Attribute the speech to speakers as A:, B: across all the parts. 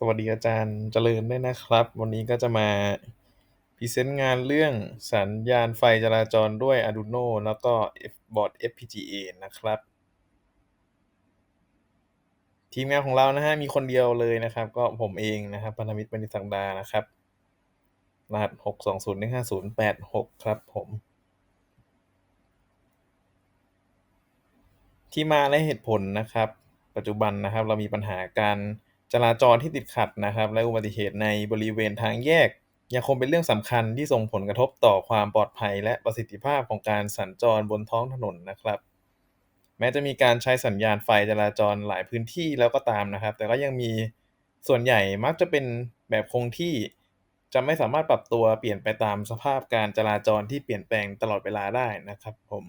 A: สวัสดีอาจารย์เจริญด้วยนะครับ วันนี้ก็จะมาพรีเซนต์งานเรื่องสัญญาณไฟจราจรด้วย Arduino แล้วก็ F บอร์ด FPGA นะครับ ทีมงานของเรานะฮะมีคนเดียวเลยนะครับ ก็ผมเองนะครับพันธมิตรบณิตสังดานะครับ รหัส620158086ครับผมที่มาและเหตุผลนะครับ ปัจจุบันนะครับ เรามีปัญหาการ จราจรที่ติดขัดนะครับ และอุบัติเหตุในบริเวณทางแยก ยังคงเป็นเรื่องสำคัญที่ส่งผลกระทบต่อความปลอดภัย และประสิทธิภาพของการสัญจรบนท้องถนนนะครับ แม้จะมีการใช้สัญญาณไฟจราจรหลายพื้นที่แล้วก็ตามนะครับ แต่ก็ยังมีส่วนใหญ่มักจะเป็นแบบคงที่จะไม่สามารถปรับตัวเปลี่ยนไปตามสภาพการจราจรที่เปลี่ยนแปลงตลอดเวลาได้นะครับผม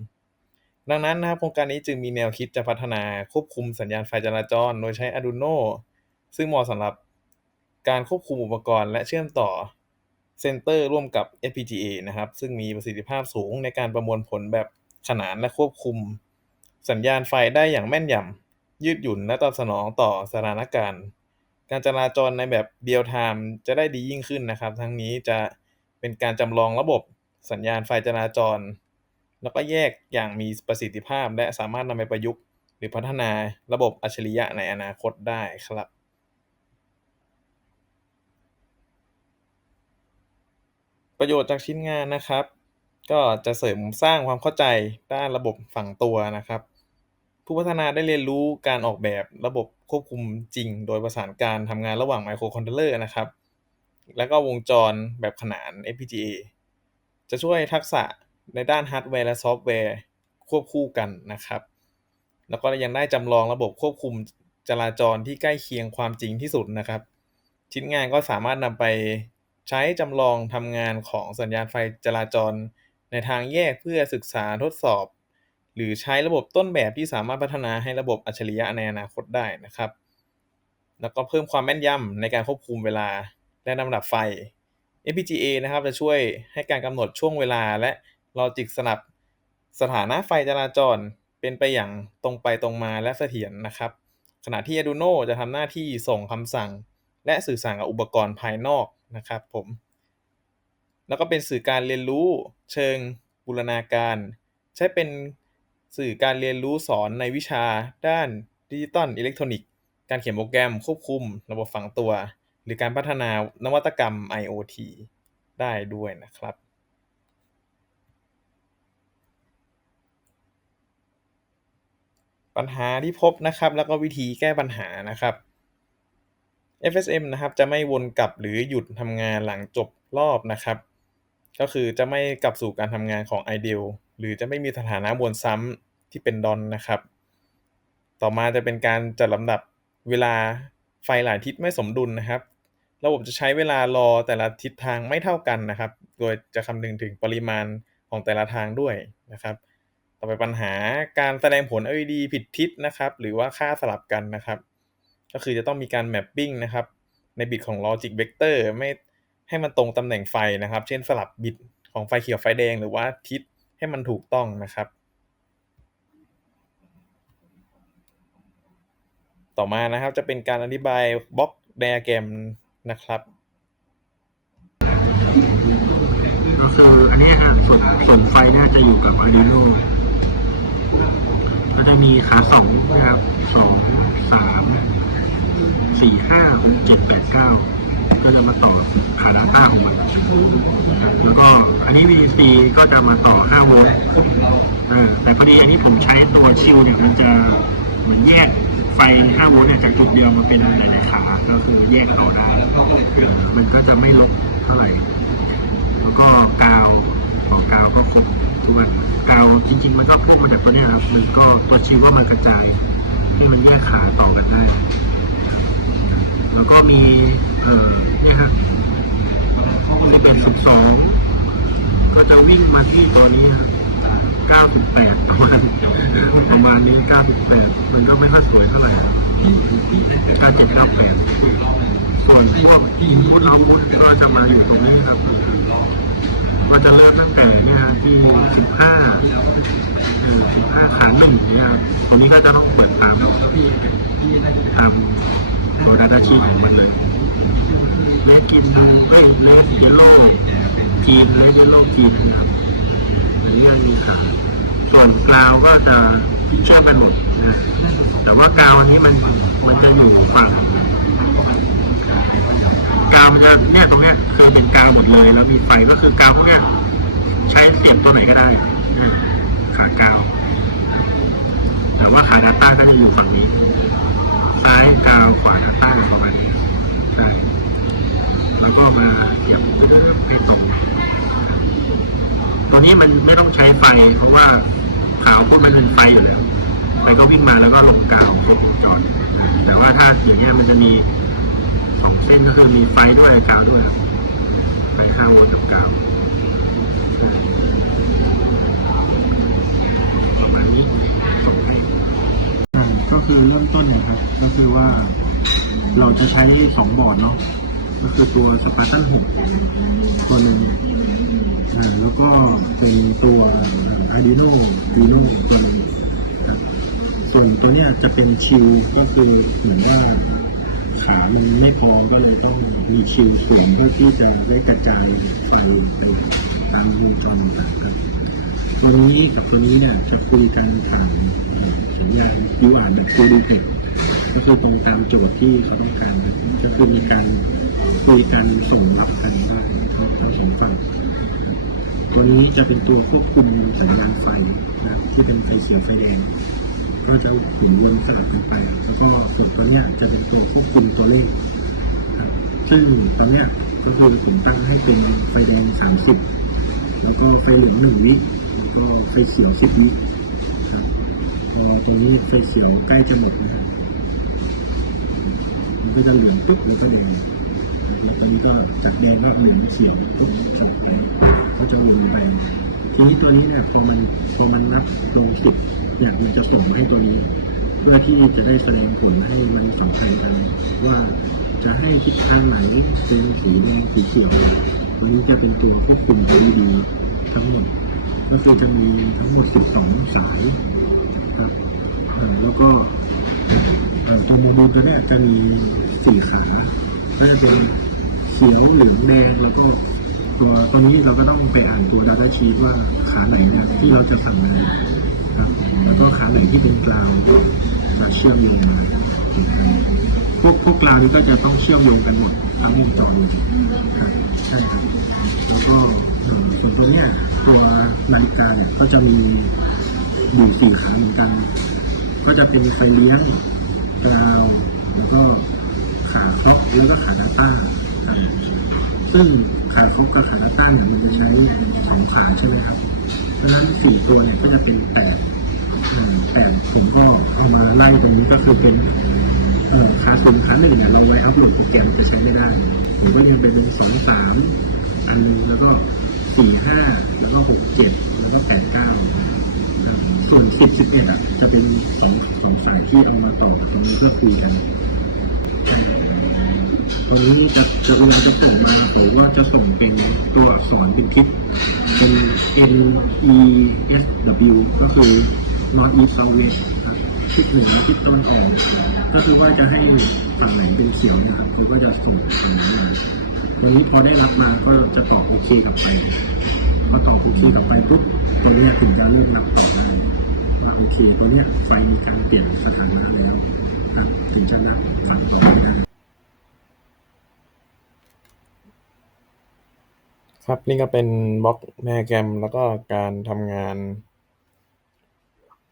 A: ดังนั้นนะครับโครงการนี้จึงมีแนวคิดจะพัฒนาควบคุมสัญญาณไฟจราจร โดยใช้ Arduino ซึ่งเหมาะสำหรับการควบคุมอุปกรณ์และเชื่อมต่อเซนเตอร์ร่วมกับ FPGA นะครับ ซึ่งมีประสิทธิภาพสูงในการประมวลผลแบบขนานและควบคุม สัญญาณไฟได้อย่างแม่นยำยืดหยุ่นและตอบสนองต่อสถานการณ์ การจราจรในแบบ Real Time จะได้ดียิ่งขึ้นนะครับ ทั้งนี้จะเป็นการจำลองระบบสัญญาณไฟจราจร แล้วก็แยกอย่างมีประสิทธิภาพ และสามารถนำไปประยุกต์ หรือพัฒนาระบบอัจฉริยะในอนาคตได้ครับ ประโยชน์จากชิ้นงานนะครับ ก็จะเสริมสร้างความเข้าใจด้านระบบฝังตัวนะครับ ผู้พัฒนาได้เรียนรู้การออกแบบระบบควบคุมจริง โดยประสานการทำงานระหว่างไมโครคอนโทรลเลอร์นะครับ แล้วก็วงจรแบบขนาน FPGA จะช่วยทักษะในด้านฮาร์ดแวร์และซอฟต์แวร์ควบคู่กันนะครับ แล้วก็ยังได้จำลองระบบควบคุมจราจรที่ใกล้เคียงความจริงที่สุดนะครับ ชิ้นงานก็สามารถนำไป ใช้จำลองทำงานของสัญญาณไฟจราจรในทางแยกเพื่อศึกษาทดสอบ หรือใช้ระบบต้นแบบที่สามารถพัฒนาให้ระบบอัจฉริยะในอนาคตได้นะครับ แล้วก็เพิ่มความแม่นยำในการควบคุมเวลาและลำดับไฟ FPGA นะครับจะช่วยให้การกำหนดช่วงเวลาและลอจิกสนับสถานะไฟจราจรเป็นไปอย่างตรงไปตรงมาและเสถียรนะครับ ขณะที่ Arduino จะทำหน้าที่ส่งคำสั่ง และสื่อสารกับอุปกรณ์ภายนอก นะครับผม แล้วก็เป็นสื่อการเรียนรู้เชิงบูรณาการ ใช้เป็นสื่อการเรียนรู้สอนในวิชาด้านดิจิตอลอิเล็กทรอนิกส์การเขียนโปรแกรมควบคุม ระบบฝังตัว หรือการพัฒนานวัตกรรม IoT ได้ด้วยนะครับปัญหาที่พบนะครับ แล้วก็วิธีแก้ปัญหานะครับ FSM นะครับจะไม่วนกลับหรือหยุดทำงานหลังจบรอบนะครับ ก็คือจะไม่กลับสู่การทำงานของ Ideal หรือจะไม่มีสถานะวนซ้ำที่เป็น DON นะครับ ต่อมาจะเป็นการจัดลำดับเวลาไฟหลายทิศไม่สมดุลนะครับ ระบบจะใช้เวลารอแต่ละทิศทางไม่เท่ากันนะครับ โดยจะคำนึงถึงปริมาณของแต่ละทางด้วยนะครับ ต่อไปปัญหาการแสดงผล LED ผิดทิศนะครับ หรือว่าค่าสลับกันนะครับ ก็คือจะต้องมีการ mapping นะครับ ในบิตของ logic vector ไม่ให้มันตรงตำแหน่งไฟนะครับ เช่นสลับบิตของไฟเขียวไฟแดงหรือว่าทิศให้มันถูกต้องนะครับ ต่อมานะครับจะเป็นการอธิบายบล็อกไดอะแกรมนะครับ
B: ก็คืออันนี้ฮะส่วนส่วนไฟเนี่ยจะอยู่กับ Arduino ก็จะมีขาสองนะครับสองสาม สี่ห้าหกเจ็ดแปดเก้าก็จะมาต่อขา Data ของมันแล้วก็อันนี้ VDC ก็จะมาต่อ 5 โวลต์แต่พอดีอันนี้ผมใช้ตัวชิลเนี่ยมันจะเหมือนแยกไฟ 5 โวลต์เนี่ยจากจุดเดียวมาเป็นหลายๆขาก็คือแยกต่อได้เออมันก็จะไม่ลบเท่าไหร่ แล้วก็กาวต่อกาวก็ครบทุกอันกาวจริง ๆ มันก็พุ่งมาจากตัวนี้ครับมันก็ตัวชี้ว่ามันกระจายที่มันแยกขาต่อกันได้ แล้วก็มีเนี่ยฮะสิบเอ็ดสิบสองก็จะวิ่งมาที่ตัวนี้เก้าสิบแปดประมาณประมาณนี้เก้าสิบแปดมันก็ไม่ค่อยสวยเท่าไหร่เก้าเจ็ดเก้าแปดส่วนพวกอินพุตเอาพุตก็จะมาอยู่ตรงนี้ครับก็จะเริ่มตั้งแต่เนี่ยที่สิบห้าสิบห้าขาหนึ่งเนี่ยตรงนี้ก็จะต้องเปิดตามตาม ตัวดัตชีของมันเลยเลสกินดูเอ้ยเลสเยลโล่จีนเลสเยลโล่จีนนะครับในเรื่องนี้ขาส่วนกราวก็จะพิเชอร์เป็นหมดนะแต่ว่ากาวอันนี้มันมันจะอยู่ฝั่งกาวมันจะเนี่ยตรงเนี้ยเคยเป็นกาวหมดเลยแล้วมีไฟก็คือกาวพวกเนี้ยใช้เสียบตัวไหนก็ได้ขากาวแต่ว่าขาดาต้าก็จะอยู่ฝั่งนี้ ซ้ายกาวขวาดาต้ประมาณนี้ใช่แล้วก็มาเสียบให้ตรงตัวนี้มันไม่ต้องใช้ไฟ เพราะว่าขาวพวกมันเป็นไฟอยู่แล้วไฟก็วิ่งมาแล้วก็ลงกาวครบวงจรแต่ว่าถ้าอย่างเงี้ยมันจะมีสองเส้นก็คือมีไฟด้วยกาวด้วยไฟห้าโวลต์กับกาวประมาณนี้ส่งไปอ่าก็ คือเริ่มต้นเนี่ยครับก็คือว่าเราจะใช้สองบอร์ดเนาะก็คือตัวสปาร์ตันหกตัวหนึ่งอ่าแล้วก็เป็นตัว Arduino Uno ตัวนึงส่วนตัวเนี้ยจะเป็นชิลก็คือเหมือนว่าขามันไม่พอก็เลยต้องมีชิลสวมเพื่อที่จะได้กระจายไฟไปตามวงจรต่างๆครับ ตัวนี้กับตัวนี้เนี่ยจะคุยกันผ่าน เอ่อสัญญาร์แบบ Full Duplex ก็คือตรงตามโจทย์ที่เขาต้องการ ก็คือมีการคุยกันส่งรับกันว่าทั้งทั้งสองฝั่งตัวนี้จะเป็นตัวควบคุมสัญญาณไฟนะครับที่เป็นไฟเขียไฟแดง ก็จะหมุนวนสลับกันไป แล้วก็ส่วนตัวเนี้ยจะเป็นตัวควบคุมตัวเลขครับซึ่งตอนเนี้ยก็คือผมตั้งให้เป็นไฟแดง 30 แล้วก็ไฟเหลืองหนึ่งวิแล้วก็ไฟเขียวสิบวิ ตัวนี้ไฟเขียวใกล้จะหมดนะครับมันก็จะเหลืองปุ๊บแล้วก็แดงแล้วตอนนี้ก็จากแดงก็เหลืองเขียวปุ๊บสองไปก็จะวนไป ทีนี้ตัวนี้เนี่ยพอมันพอมันนับลงสิบอย่างมันจะส่งมาให้ตัวนี้ เพื่อที่จะได้แสดงผลให้มันสัมพันธ์กันว่าจะให้ทิศทางไหนเป็นสีแดงสีเขียวตัวนี้จะเป็นตัวควบคุม LED ทั้งหมดก็คือจะมีทั้งหมด 12 สาย แล้วก็ตัวโมดูลตัวนี้จะมีสี่ขาก็จะเป็นเขียวเหลืองแดงแล้วก็ตัวตอนนี้เราก็ต้องไปอ่านตัว Data Sheet ว่าขาไหนเนี่ยที่เราจะสั่งมาครับแล้วก็ขาไหนที่เป็นกลาวจะเชื่อมโยงมาพวกพวกกลาวนี้ก็จะต้องเชื่อมโยงกันหมดทั้งวงจรเลยครับใช่ครับแล้วก็ส่วนตัวเนี้ยตัวนาฬิกาเนี่ยก็จะมีอยู่สี่ขาเหมือนกัน ก็จะเป็นไฟเลี้ยงกราวแล้วก็ขาเคาะแล้วก็ขาดาต้าซึ่งขาเขากับขาตั้งเนี่ยมันจะใช้สองขาใช่ไหมครับเพราะฉะนั้นสี่ตัวเนี่ยก็จะเป็นแปดแปดผมก็เอามาไล่ตรงนี้ก็คือเป็นขาสมขาหนึ่งเนี่ยเราไว้อัพโหลดโปรแกรมจะใช้ไม่ได้ผมก็ยังเป็นสองสามอันนึงแล้วก็สี่ห้าแล้วก็หกเจ็ดแล้วก็แปดเก้า ส่วนสิบสิบเอ็ดอะ จะเป็นสองสองสายที่เอามาต่อตรงนี้เพื่อคุยกันตอนนี้จะจะเวลาจะส่งมาผมว่าจะส่งเป็นตัวอักษรเป็นทิศเป็น N E S W ก็คือ North East South West ครับทิศเหนือทิศตะวันออกก็คือว่าจะให้ฝั่งไหนเป็นเขียวนะครับ คือว่าจะส่งตรงนี้มาวันนี้พอได้รับมาก็จะตอบโอเคกลับไปพอตอบโอเคกลับไปปุ๊บตัวเนี้ถึงจะเริ่มนับต่อได้ว่า โอเคตัวเนี้ไฟมีการเปลี่ยนสถานะแล้วครับถึงจะนับฝั่งต่อได้
A: ครับนี่ก็เป็นบล็อกไดอะแกรมแล้วก็การทำงาน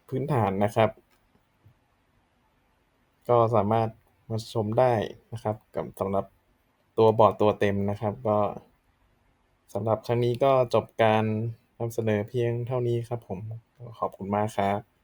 A: พื้นฐานนะครับ ก็สามารถมาชมได้นะครับ กับสำหรับตัวบอร์ดตัวเต็มนะครับ ก็สำหรับครั้งนี้ก็จบการนำเสนอเพียงเท่านี้ครับผมขอบคุณมากครับ